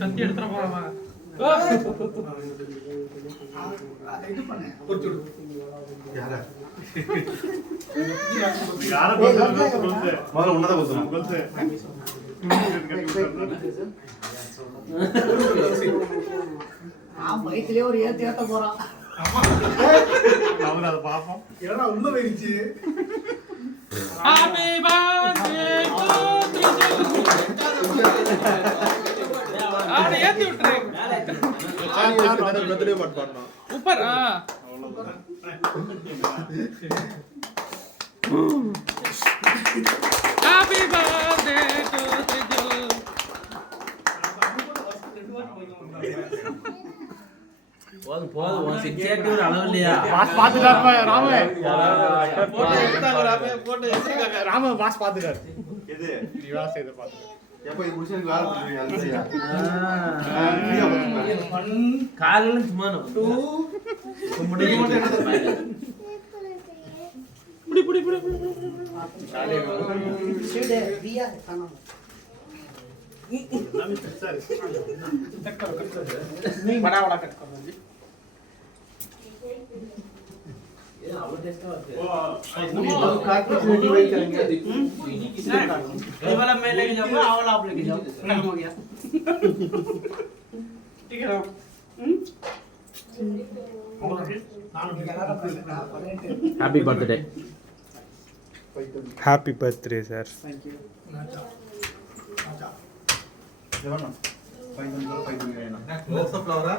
கத்தி எடுத்துற போறமா வயிற்றுலயே ஒரு ஏத்த போறான் அதை பார்ப்போம் ஏன்னா உள்ள போயிடுச்சு ஏத்தி விட்டுறேன் ऊपर हैप्पी बर्थडे टू तिजल போதும் சிக்ஸேட் ஒரு அளவு இல்லையா பாஸ் பாத்துட்டாருப்பா ராமு போட்டோ எடுத்தாங்க போட்டோ எடுத்துட்டாங்க ராமு பாஸ் பாத்துட்டாரு எது நிவாஸ் இத பாத்து எப்ப இது முடிச்சு வேலை பண்ணுவீங்க அதுலயா காலையில சும்மா புடி सीधे दिया है खाना नहीं बड़ा बड़ा कट कर दीजिए ये आवर टेस्ट का तो काट के डिवाइड करेंगे ये वाला मैं लेके जाऊंगा आ वाला आप लेके जाओ खत्म हो गया ठीक है happy birthday happy birthday sir thank you जवाना 5 फ्लावर